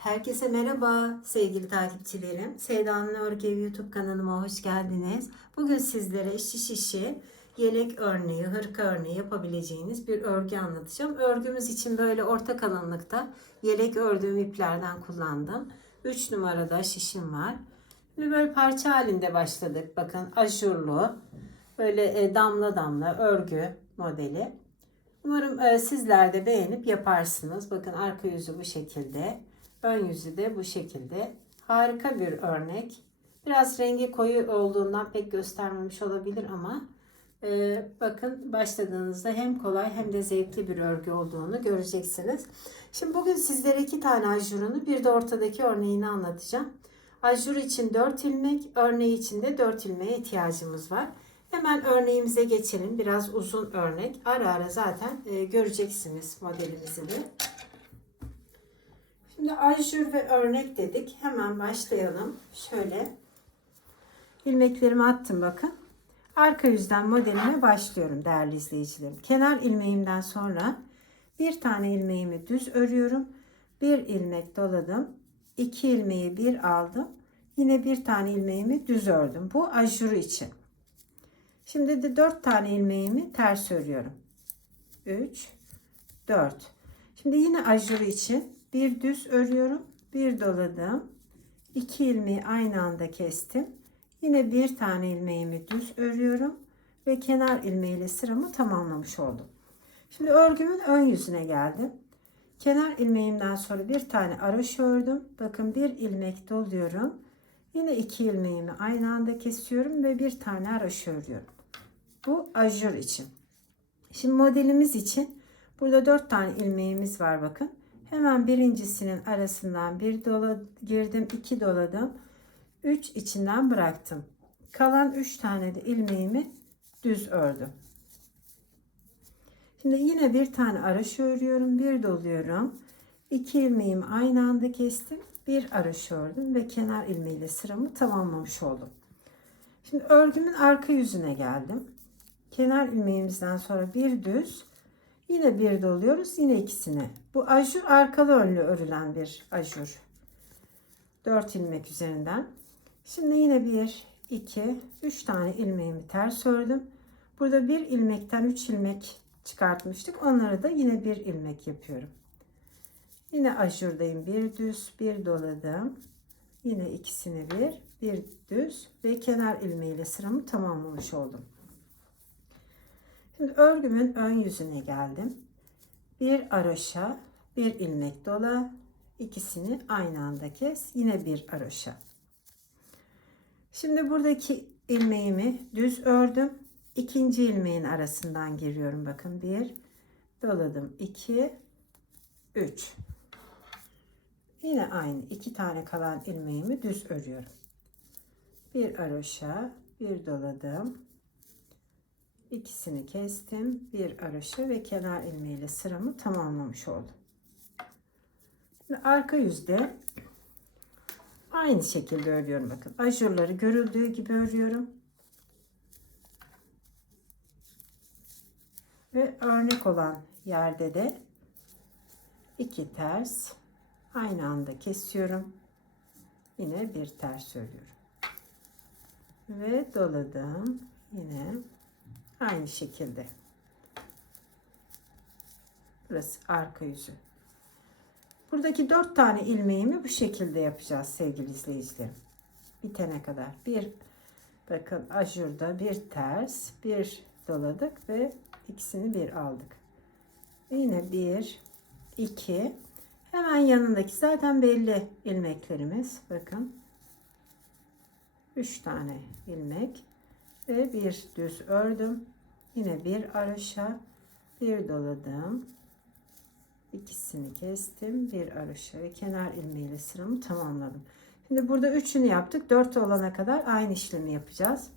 Herkese merhaba sevgili takipçilerim. Sevda'nın Örgü Evi YouTube kanalıma hoş geldiniz. Bugün sizlere şiş işi, yelek örneği, hırka örneği yapabileceğiniz bir örgü anlatacağım. Örgümüz için böyle orta kalınlıkta yelek ördüğüm iplerden kullandım. 3 numarada şişim var. Şimdi böyle parça halinde başladık. Bakın ajurlu, böyle e, damla damla örgü modeli. Umarım e, sizler de beğenip yaparsınız. Bakın arka yüzü bu şekilde. Ön yüzü de bu şekilde. Harika bir örnek. Biraz rengi koyu olduğundan pek göstermemiş olabilir ama e, bakın başladığınızda hem kolay hem de zevkli bir örgü olduğunu göreceksiniz. Şimdi bugün sizlere iki tane ajurunu bir de ortadaki örneğini anlatacağım. Ajur için 4 ilmek, örneği için de 4 ilmeğe ihtiyacımız var. Hemen örneğimize geçelim. Biraz uzun örnek. Ara ara zaten e, göreceksiniz modelimizi de. Şimdi ajur ve örnek dedik. Hemen başlayalım. Şöyle ilmeklerimi attım bakın. Arka yüzden modelime başlıyorum değerli izleyicilerim. Kenar ilmeğimden sonra bir tane ilmeğimi düz örüyorum. Bir ilmek doladım. iki ilmeği bir aldım. Yine bir tane ilmeğimi düz ördüm. Bu ajuru için. Şimdi de 4 tane ilmeğimi ters örüyorum. 3 4. Şimdi yine ajuru için bir düz örüyorum, bir doladım. 2 ilmeği aynı anda kestim. Yine bir tane ilmeğimi düz örüyorum ve kenar ilmeğiyle sıramı tamamlamış oldum. Şimdi örgümün ön yüzüne geldim. Kenar ilmeğimden sonra bir tane araş ördüm. Bakın bir ilmek doluyorum. Yine iki ilmeğimi aynı anda kesiyorum ve bir tane araş örüyorum. Bu ajur için. Şimdi modelimiz için burada dört tane ilmeğimiz var bakın. Hemen birincisinin arasından bir dola girdim, iki doladım. Üç içinden bıraktım. Kalan üç tane de ilmeğimi düz ördüm. Şimdi yine bir tane araş örüyorum, bir doluyorum. İki ilmeğimi aynı anda kestim. Bir araş ördüm ve kenar ilmeğiyle sıramı tamamlamış oldum. Şimdi örgümün arka yüzüne geldim. Kenar ilmeğimizden sonra bir düz, yine bir doluyoruz, yine ikisini. Bu ajur arkalı önlü örülen bir ajur. 4 ilmek üzerinden. Şimdi yine bir, iki, üç tane ilmeğimi ters ördüm. Burada bir ilmekten üç ilmek çıkartmıştık. Onları da yine bir ilmek yapıyorum. Yine ajurdayım. Bir düz, bir doladım. Yine ikisini bir, bir düz ve kenar ilmeğiyle sıramı tamamlamış oldum. Şimdi örgümün ön yüzüne geldim. Bir araşa, bir ilmek dola, ikisini aynı anda kes. Yine bir araşa. Şimdi buradaki ilmeğimi düz ördüm. İkinci ilmeğin arasından giriyorum. Bakın bir doladım. 2 3 Yine aynı iki tane kalan ilmeğimi düz örüyorum. Bir aroşa, bir doladım. İkisini kestim. Bir aroşa ve kenar ilmeğiyle sıramı tamamlamış oldum. Şimdi arka yüzde aynı şekilde örüyorum bakın. Ajurları görüldüğü gibi örüyorum. Ve örnek olan yerde de iki ters aynı anda kesiyorum. Yine bir ters örüyorum. Ve doladım. Yine aynı şekilde. Burası arka yüzü. Buradaki dört tane ilmeğimi bu şekilde yapacağız sevgili izleyicilerim. Bitene kadar. Bir bakın ajurda bir ters, bir doladık ve ikisini bir aldık. Yine bir, iki, hemen yanındaki zaten belli ilmeklerimiz. Bakın. Üç tane ilmek ve bir düz ördüm. Yine bir araşa, bir doladım. İkisini kestim. Bir araşa ve kenar ilmeğiyle sıramı tamamladım. Şimdi burada üçünü yaptık. Dört olana kadar aynı işlemi yapacağız.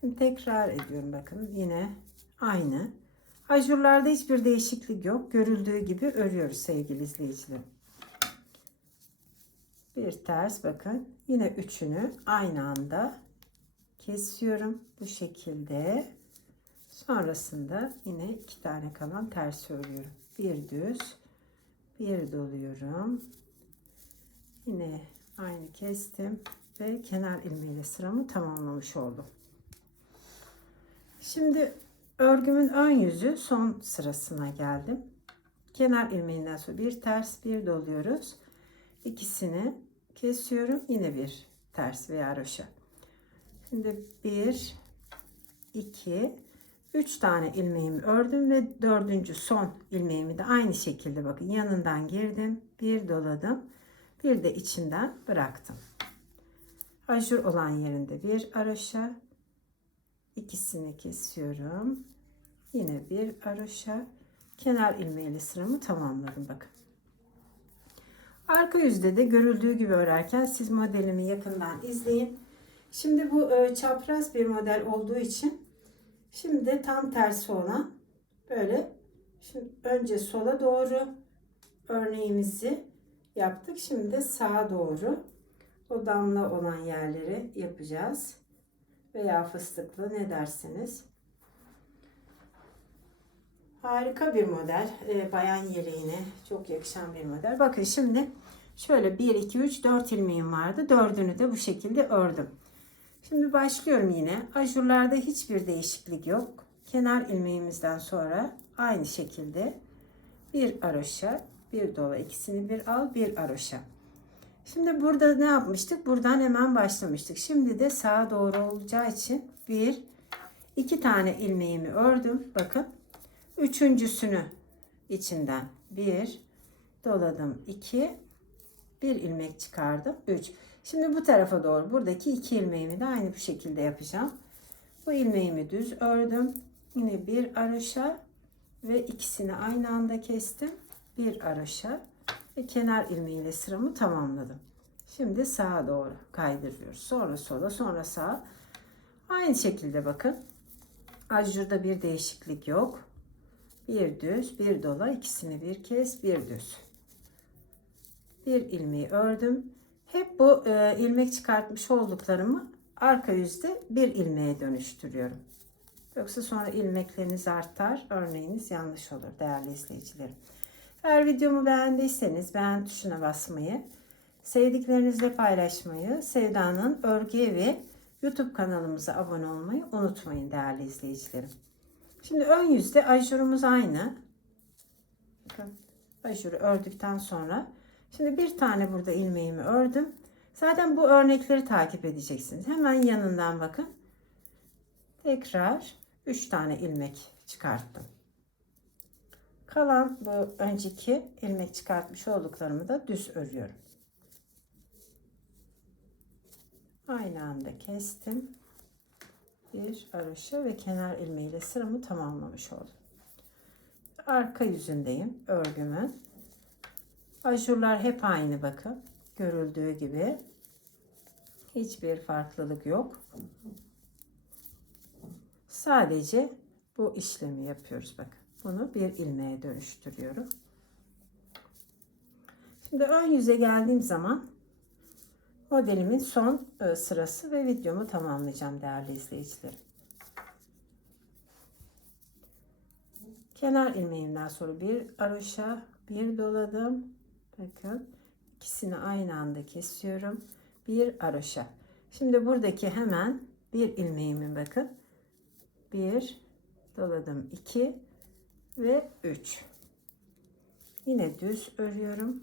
Şimdi tekrar ediyorum bakın yine aynı. Ajurlarda hiçbir değişiklik yok. Görüldüğü gibi örüyoruz sevgili izleyicilerim. Bir ters bakın. Yine üçünü aynı anda kesiyorum. Bu şekilde. Sonrasında yine iki tane kalan ters örüyorum. Bir düz, bir doluyorum. Yine aynı kestim ve kenar ilmeğiyle sıramı tamamlamış oldum. Şimdi örgümün ön yüzü son sırasına geldim. Kenar ilmeğinden sonra bir ters bir doluyoruz. İkisini kesiyorum. Yine bir ters veya roşa. Şimdi bir, iki, üç tane ilmeğimi ördüm ve dördüncü son ilmeğimi de aynı şekilde bakın yanından girdim. Bir doladım. Bir de içinden bıraktım. Ajur olan yerinde bir aroşa. ikisini kesiyorum. Yine bir aroşa. Kenar ilmeğiyle sıramı tamamladım bakın. Arka yüzde de görüldüğü gibi örerken siz modelimi yakından izleyin. Şimdi bu e, çapraz bir model olduğu için şimdi de tam tersi olan böyle şimdi önce sola doğru örneğimizi yaptık. Şimdi de sağa doğru o damla olan yerleri yapacağız. Veya fıstıklı ne derseniz. Harika bir model. E, bayan yeleğine çok yakışan bir model. Bakın şimdi şöyle 1, 2, 3, 4 ilmeğim vardı. Dördünü de bu şekilde ördüm. Şimdi başlıyorum yine. Ajurlarda hiçbir değişiklik yok. Kenar ilmeğimizden sonra aynı şekilde bir aroşa, bir dola, ikisini bir al, bir aroşa. Şimdi burada ne yapmıştık? Buradan hemen başlamıştık. Şimdi de sağa doğru olacağı için bir, iki tane ilmeğimi ördüm. Bakın. Üçüncüsünü içinden bir doladım. iki bir ilmek çıkardım. Üç. Şimdi bu tarafa doğru buradaki iki ilmeğimi de aynı bu şekilde yapacağım. Bu ilmeğimi düz ördüm. Yine bir aroşa ve ikisini aynı anda kestim. Bir aroşa ve kenar ilmeğiyle sıramı tamamladım. Şimdi sağa doğru kaydırıyoruz. Sonra sola, sonra sağa. Aynı şekilde bakın. Ajurda bir değişiklik yok. Bir düz, bir dola, ikisini bir kez, bir düz. Bir ilmeği ördüm. Hep bu e, ilmek çıkartmış olduklarımı arka yüzde bir ilmeğe dönüştürüyorum. Yoksa sonra ilmekleriniz artar, örneğiniz yanlış olur değerli izleyicilerim. Eğer videomu beğendiyseniz beğen tuşuna basmayı, sevdiklerinizle paylaşmayı, Sevda'nın Örgü Evi YouTube kanalımıza abone olmayı unutmayın değerli izleyicilerim. Şimdi ön yüzde ajurumuz aynı. Bakın ajuru ördükten sonra şimdi bir tane burada ilmeğimi ördüm. Zaten bu örnekleri takip edeceksiniz. Hemen yanından bakın. Tekrar 3 tane ilmek çıkarttım. Kalan bu önceki ilmek çıkartmış olduklarımı da düz örüyorum. Aynı anda kestim. Bir aroşa ve kenar ilmeğiyle sıramı tamamlamış oldum. Arka yüzündeyim örgümün. Ajurlar hep aynı bakın. Görüldüğü gibi. Hiçbir farklılık yok. Sadece bu işlemi yapıyoruz bakın. Bunu bir ilmeğe dönüştürüyorum. Şimdi ön yüze geldiğim zaman modelimin son e, sırası ve videomu tamamlayacağım değerli izleyicilerim. Kenar ilmeğimden sonra bir aroşa, bir doladım. Bakın ikisini aynı anda kesiyorum. Bir aroşa. Şimdi buradaki hemen bir ilmeğimi bakın. Bir doladım. iki ve üç. Yine düz örüyorum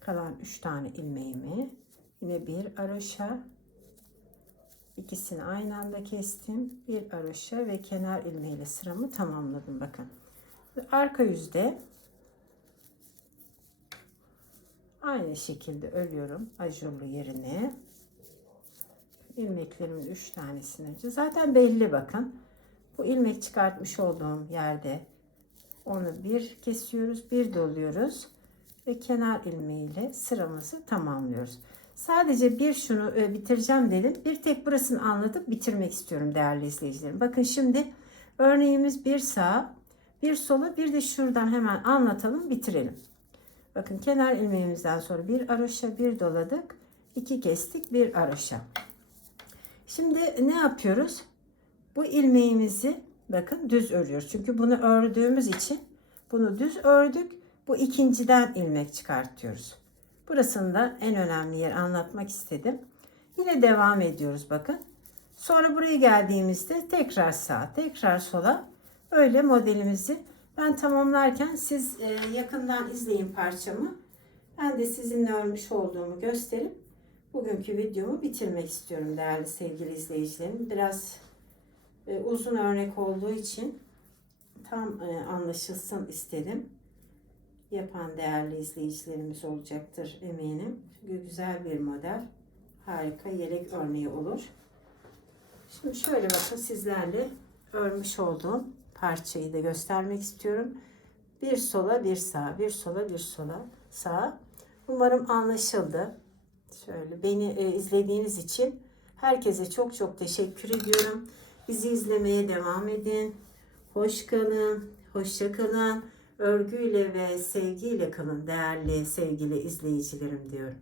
kalan 3 tane ilmeğimi yine bir aroşa ikisini aynı anda kestim bir aroşa ve kenar ilmeğiyle sıramı tamamladım bakın arka yüzde aynı şekilde örüyorum ajurlu yerine ilmeklerimin 3 tanesini önce zaten belli bakın bu ilmek çıkartmış olduğum yerde onu bir kesiyoruz bir doluyoruz ve kenar ilmeğiyle sıramızı tamamlıyoruz. Sadece bir şunu e, bitireceğim dedim. Bir tek burasını anlatıp bitirmek istiyorum değerli izleyicilerim. Bakın şimdi örneğimiz bir sağa, bir sola, bir de şuradan hemen anlatalım, bitirelim. Bakın kenar ilmeğimizden sonra bir aroşa, bir doladık, iki kestik, bir aroşa. Şimdi ne yapıyoruz? Bu ilmeğimizi bakın düz örüyoruz. Çünkü bunu ördüğümüz için bunu düz ördük Bu ikinciden ilmek çıkartıyoruz. Burasını da en önemli yer anlatmak istedim. Yine devam ediyoruz bakın. Sonra buraya geldiğimizde tekrar sağa, tekrar sola öyle modelimizi ben tamamlarken siz e, yakından izleyin parçamı. Ben de sizinle örmüş olduğumu gösterip bugünkü videomu bitirmek istiyorum değerli sevgili izleyicilerim. Biraz e, uzun örnek olduğu için tam e, anlaşılsın istedim. Yapan değerli izleyicilerimiz olacaktır eminim. Çünkü güzel bir model. Harika yelek örneği olur. Şimdi şöyle bakın sizlerle örmüş olduğum parçayı da göstermek istiyorum. Bir sola bir sağa, bir sola bir sola sağa. Umarım anlaşıldı. Şöyle beni e, izlediğiniz için herkese çok çok teşekkür ediyorum. Bizi izlemeye devam edin. Hoş kalın, hoşça kalın. Örgüyle ve sevgiyle kalın değerli sevgili izleyicilerim diyorum.